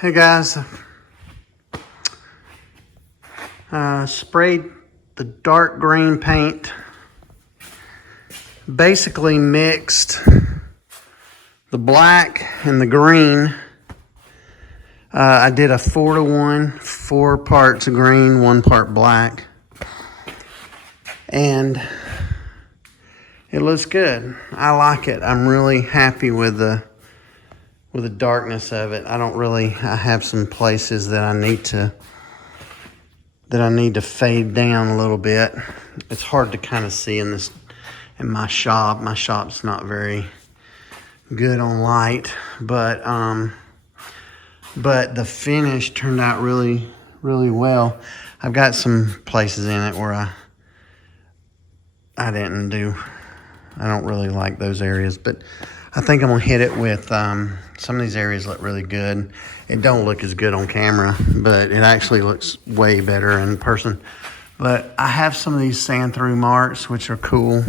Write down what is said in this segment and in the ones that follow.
Hey guys, sprayed the dark green paint, basically mixed the black and the green. I did a 4-to-1, 4 parts green, 1 part black, and it looks good. I like it. I'm really happy with the darkness of it. I have some places that I need to fade down a little bit. It's hard to kind of see in my shop. My shop's not very good on light, but the finish turned out really, really well. I've got some places in it where I don't really like those areas, but I think I'm gonna hit it with some of these areas look really good. It don't look as good on camera, but it actually looks way better in person. But I have some of these sand through marks, which are cool.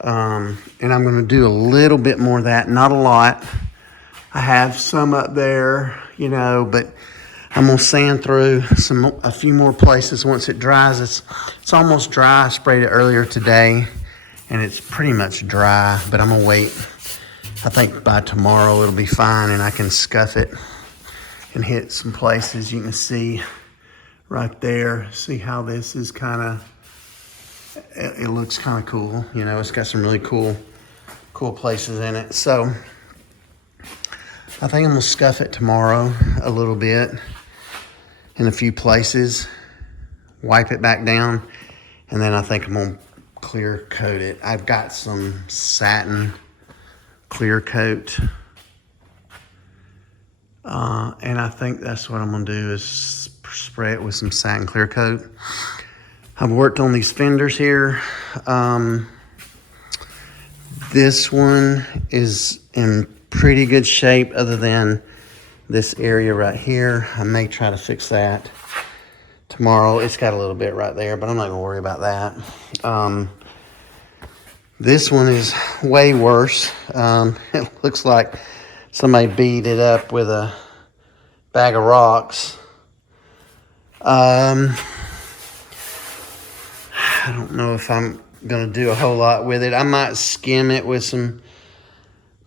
And I'm gonna do a little bit more of that, not a lot. I have some up there, but I'm gonna sand through a few more places once it dries. It's almost dry. I sprayed it earlier today, and it's pretty much dry, but I'm gonna wait. I think by tomorrow it'll be fine, and I can scuff it and hit some places. You can see right there, see how this is it looks kind of cool. It's got some really cool places in it. So I think I'm gonna scuff it tomorrow a little bit in a few places, wipe it back down, and then I think I'm gonna clear coat it. I've got some satin clear coat, and I think that's what I'm gonna do is spray it with some satin clear coat. I've worked on these fenders here. This one is in pretty good shape other than this area right here. I may try to fix that tomorrow. It's got a little bit right there, but I'm not gonna worry about that. This one is way worse. It looks like somebody beat it up with a bag of rocks. I don't know if I'm gonna do a whole lot with it. I might skim it with some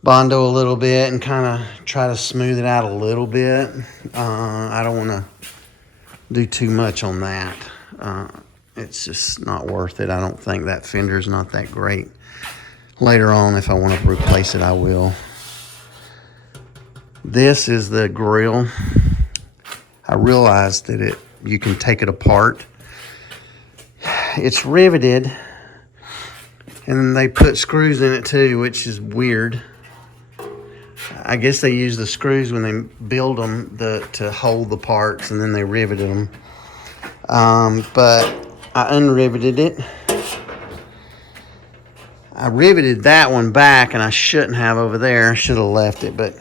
Bondo a little bit and kind of try to smooth it out a little bit. I don't want to do too much on that. It's just not worth it. I don't think that fender's not that great. Later on, if I want to replace it, I will. This is the grill. I realized that you can take it apart. It's riveted, and then they put screws in it too, which is weird. I guess they use the screws when they build them to hold the parts, and then they riveted them. But I unriveted it. I riveted that one back, and I shouldn't have over there. I should have left it, but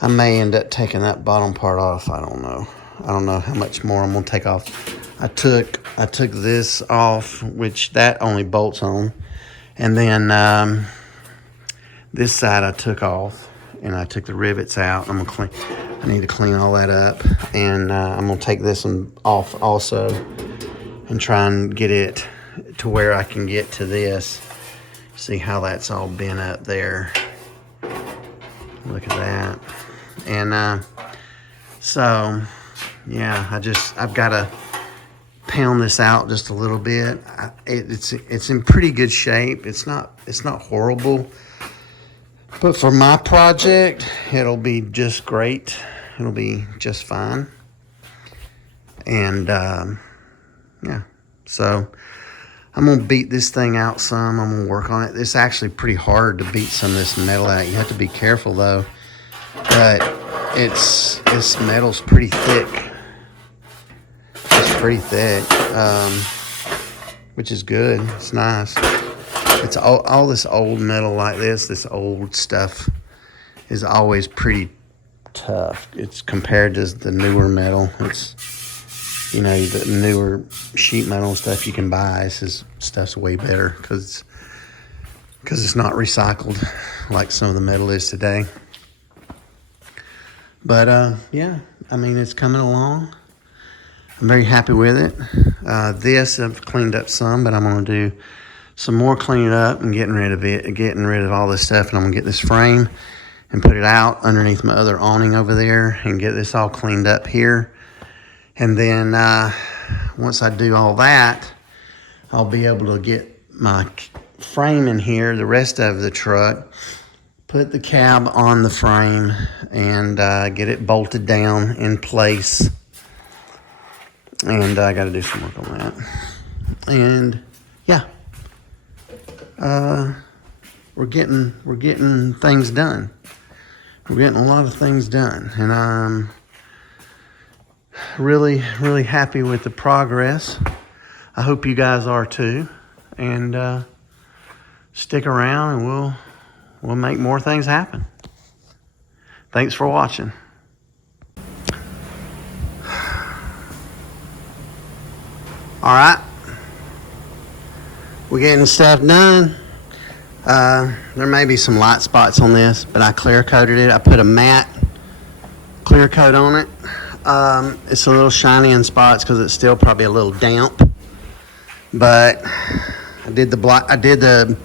I may end up taking that bottom part off. I don't know. I don't know how much more I'm gonna take off. I took this off, which that only bolts on, and then this side I took off, and I took the rivets out. I need to clean all that up, and I'm gonna take this one off also, and try and get it to where I can get to this. See how that's all bent up there. Look at that. And so yeah, I've got to pound this out just a little bit. It's in pretty good shape. It's not horrible, but for my project, it'll be just great. It'll be just fine. And yeah, so I'm gonna beat this thing out some. I'm gonna work on it. It's actually pretty hard to beat some of this metal out. You have to be careful though, but this metal's pretty thick. It's pretty thick, which is good. It's nice. It's all this old metal like this old stuff is always pretty tough. It's compared to the newer metal. It's, the newer sheet metal stuff you can buy. This stuff's way better because it's not recycled like some of the metal is today. But yeah, I mean, it's coming along. I'm very happy with it. This I've cleaned up some, but I'm going to do some more cleaning up and getting rid of it, getting rid of all this stuff. And I'm going to get this frame and put it out underneath my other awning over there and get this all cleaned up here. And then once I do all that, I'll be able to get my frame in here, the rest of the truck, put the cab on the frame, and get it bolted down in place. And I got to do some work on that. And yeah, we're getting things done. We're getting a lot of things done, and I'm really happy with the progress. I hope you guys are too. And stick around, and we'll make more things happen. Thanks for watching. All right, we're getting stuff done. There may be some light spots on this, but I clear coated it. I put a matte clear coat on it. It's a little shiny in spots because it's still probably a little damp. But I did the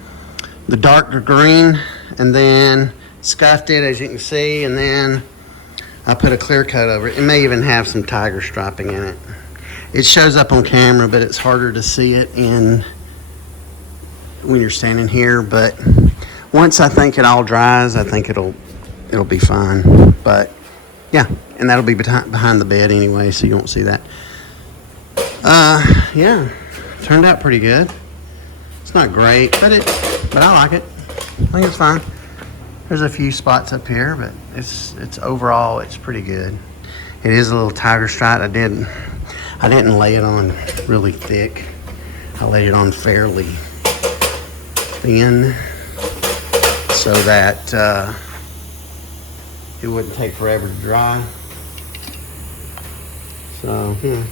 darker green, and then scuffed it, as you can see, and then I put a clear coat over it. It may even have some tiger striping in it. It shows up on camera, but it's harder to see it when you're standing here. But once I think it all dries, I think it'll be fine. But yeah, and that'll be behind the bed anyway, so you won't see that. Yeah, turned out pretty good. It's not great, but I like it. I think it's fine. There's a few spots up here, but it's overall it's pretty good. It is a little tiger stripe. I didn't lay it on really thick. I laid it on fairly thin so that it wouldn't take forever to dry. So yeah.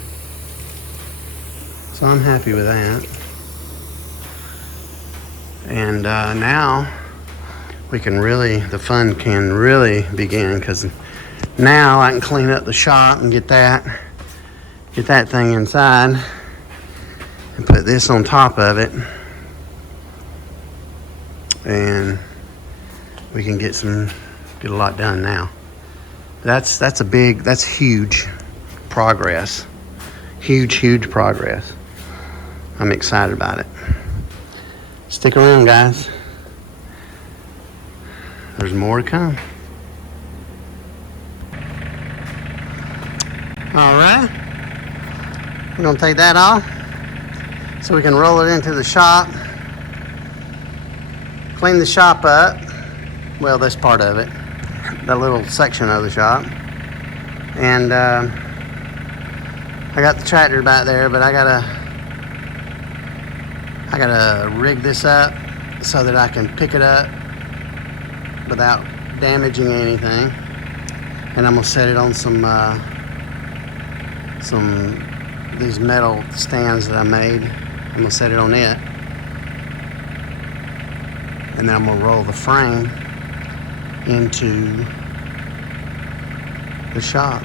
So I'm happy with that. And now the fun can really begin, because now I can clean up the shop and get that thing inside and put this on top of it, and we can get a lot done now. That's huge progress. Huge progress. I'm excited about it. Stick around, guys. There's more to come. All right. We're gonna take that off so we can roll it into the shop. Clean the shop up. Well, this part of it. That little section of the shop. And I got the tractor back there, but I gotta rig this up so that I can pick it up without damaging anything. And I'm gonna set it on some these metal stands that I made. I'm gonna set it on it, and then I'm gonna roll the frame into the shop.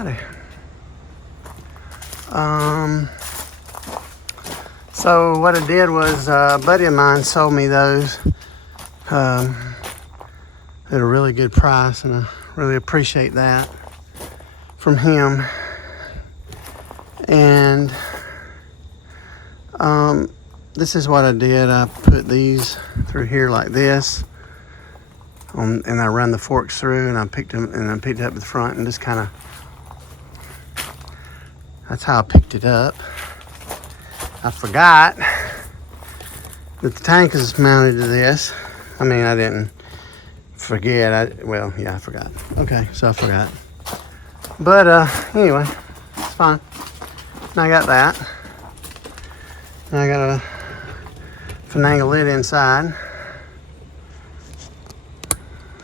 Alrighty. So what I did was a buddy of mine sold me those at a really good price, and I really appreciate that from him. And this is what I did. I put these through here like this, and I run the forks through, and I picked them, and I picked it up at the front, and just kind of, that's how I picked it up. I forgot that the tank is mounted to this. I mean, I didn't forget. I forgot. Okay, so I forgot. But anyway, it's fine. Now I got that. Now I got a finagle lid inside.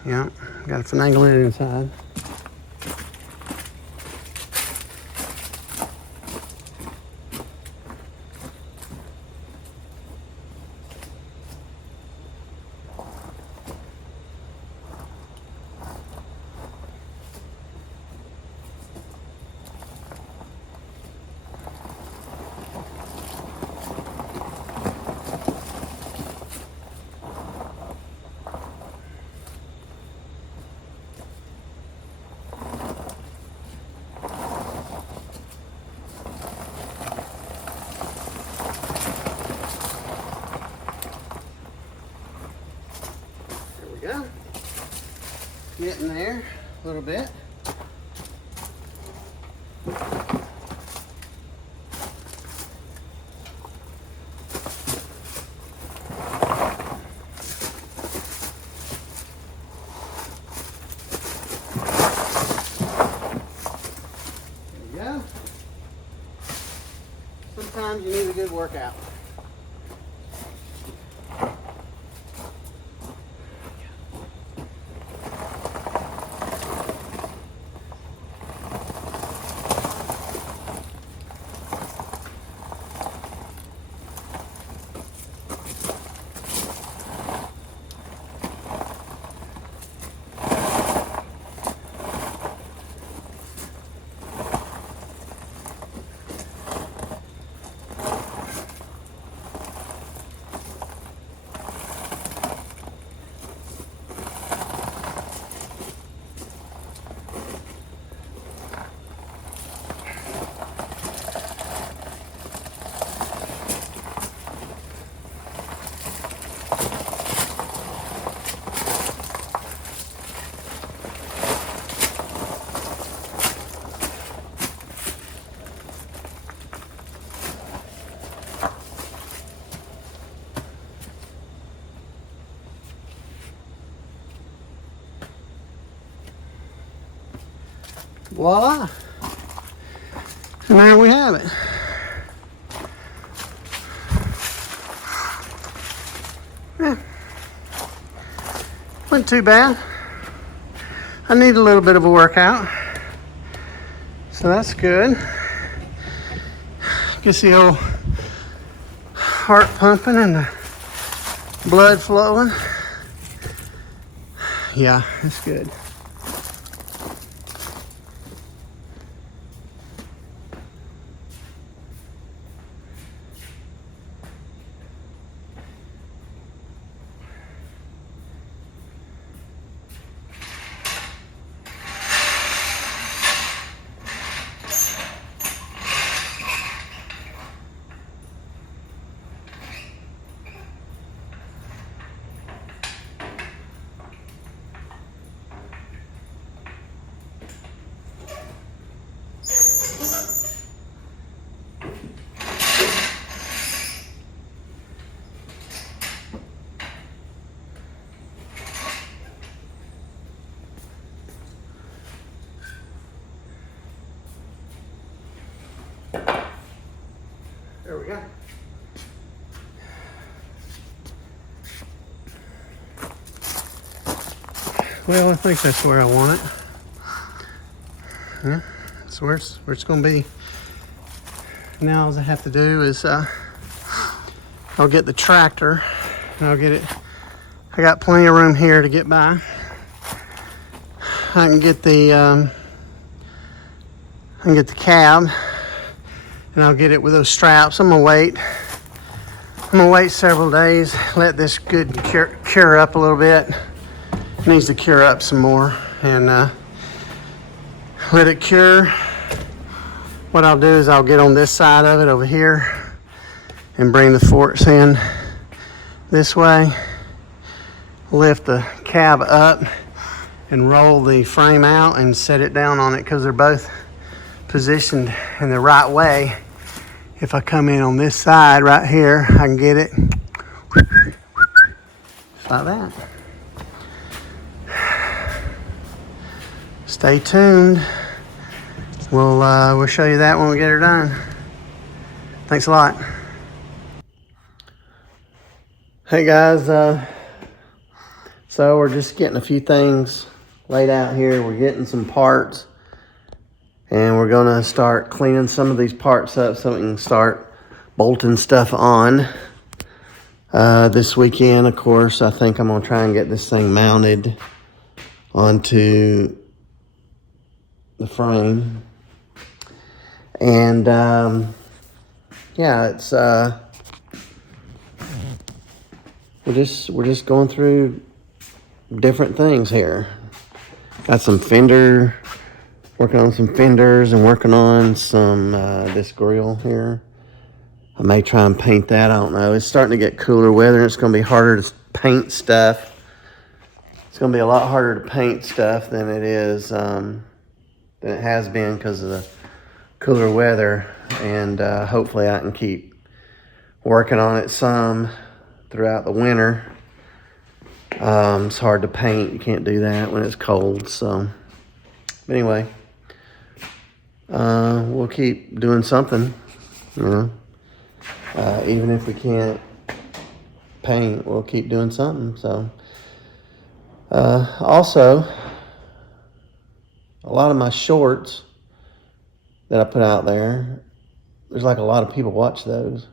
Yep, got a finagle lid inside. Go. Getting there a little bit. There we go. Sometimes you need a good workout. Voila. And there we have it. Yeah. Wasn't too bad. I need a little bit of a workout, so that's good. Gets the old heart pumping and the blood flowing. Yeah, it's good. There we go. Well, I think that's where I want it. Yeah, that's where it's going to be. Now all I have to do is I'll get the tractor and I'll get it. I got plenty of room here to get by. I can get the and get the cab, and I'll get it with those straps. I'm gonna wait several days, let this good cure up a little bit. It needs to cure up some more, and let it cure. What I'll do is I'll get on this side of it over here and bring the forks in this way, lift the cab up and roll the frame out and set it down on it, because they're both positioned in the right way. If I come in on this side right here, I can get it just like that. Stay tuned. We'll show you that when we get her done. Thanks a lot. Hey guys, so we're just getting a few things laid out here. We're getting some parts, and we're gonna start cleaning some of these parts up so we can start bolting stuff on. This weekend, of course, I think I'm gonna try and get this thing mounted onto the frame. And yeah, it's we're just going through different things here. Got some working on some fenders and working on some this grill here. I may try and paint that. I don't know. It's starting to get cooler weather, and it's going to be harder to paint stuff. It's going to be a lot harder to paint stuff than it is than it has been because of the cooler weather. And hopefully I can keep working on it some throughout the winter. It's hard to paint. You can't do that when it's cold. So, but anyway, we'll keep doing something, you know. Even if we can't paint, we'll keep doing something. So, also, a lot of my shorts that I put out there, there's like a lot of people watch those,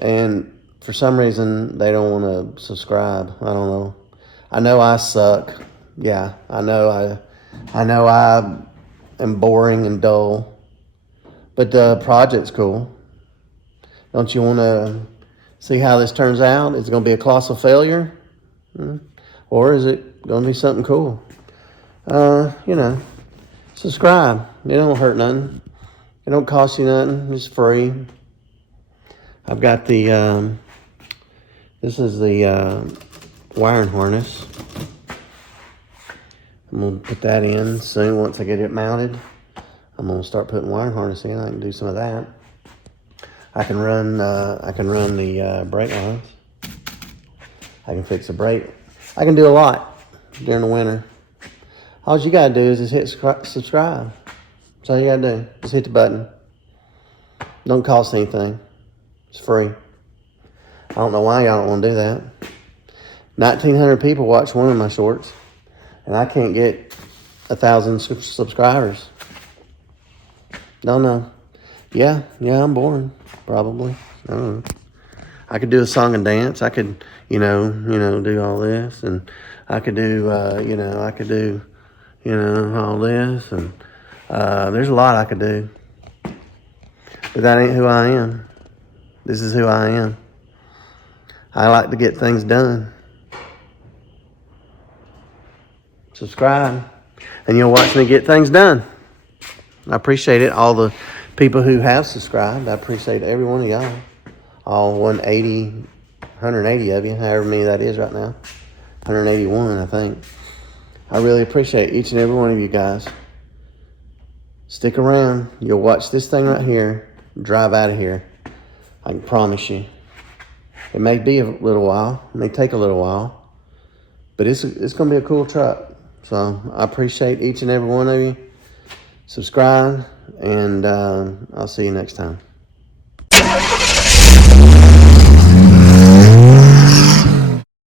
and for some reason they don't want to subscribe. I don't know. I know I suck. Yeah, I know I am boring and dull, but the project's cool. Don't you want to see how this turns out? Is it going to be a colossal failure? Or is it going to be something cool? You know, subscribe. It don't hurt nothing. It don't cost you nothing. It's free. I've got the, this is the wiring harness. I'm going to put that in soon. Once I get it mounted, I'm going to start putting wiring harness in. I can do some of that. I can run the brake lines. I can fix a brake. I can do a lot during the winter. All you gotta do is just hit subscribe. That's all you gotta do. Just hit the button. Don't cost anything. It's free. I don't know why y'all don't want to do that. 1,900 people watch one of my shorts, and I can't get 1,000 subscribers. Don't know. Yeah, I'm boring. Probably. I don't know. I could do a song and dance. I could, you know, do all this, and I could do, all this, and there's a lot I could do. But that ain't who I am. This is who I am. I like to get things done. Subscribe, and you'll watch me get things done. I appreciate it. All the people who have subscribed, I appreciate every one of y'all. All 180 of you, however many that is right now. 181, I think. I really appreciate each and every one of you guys. Stick around. You'll watch this thing right here drive out of here. I can promise you. It may be a little while. It may take a little while. But it's going to be a cool truck. So I appreciate each and every one of you. Subscribe, and I'll see you next time.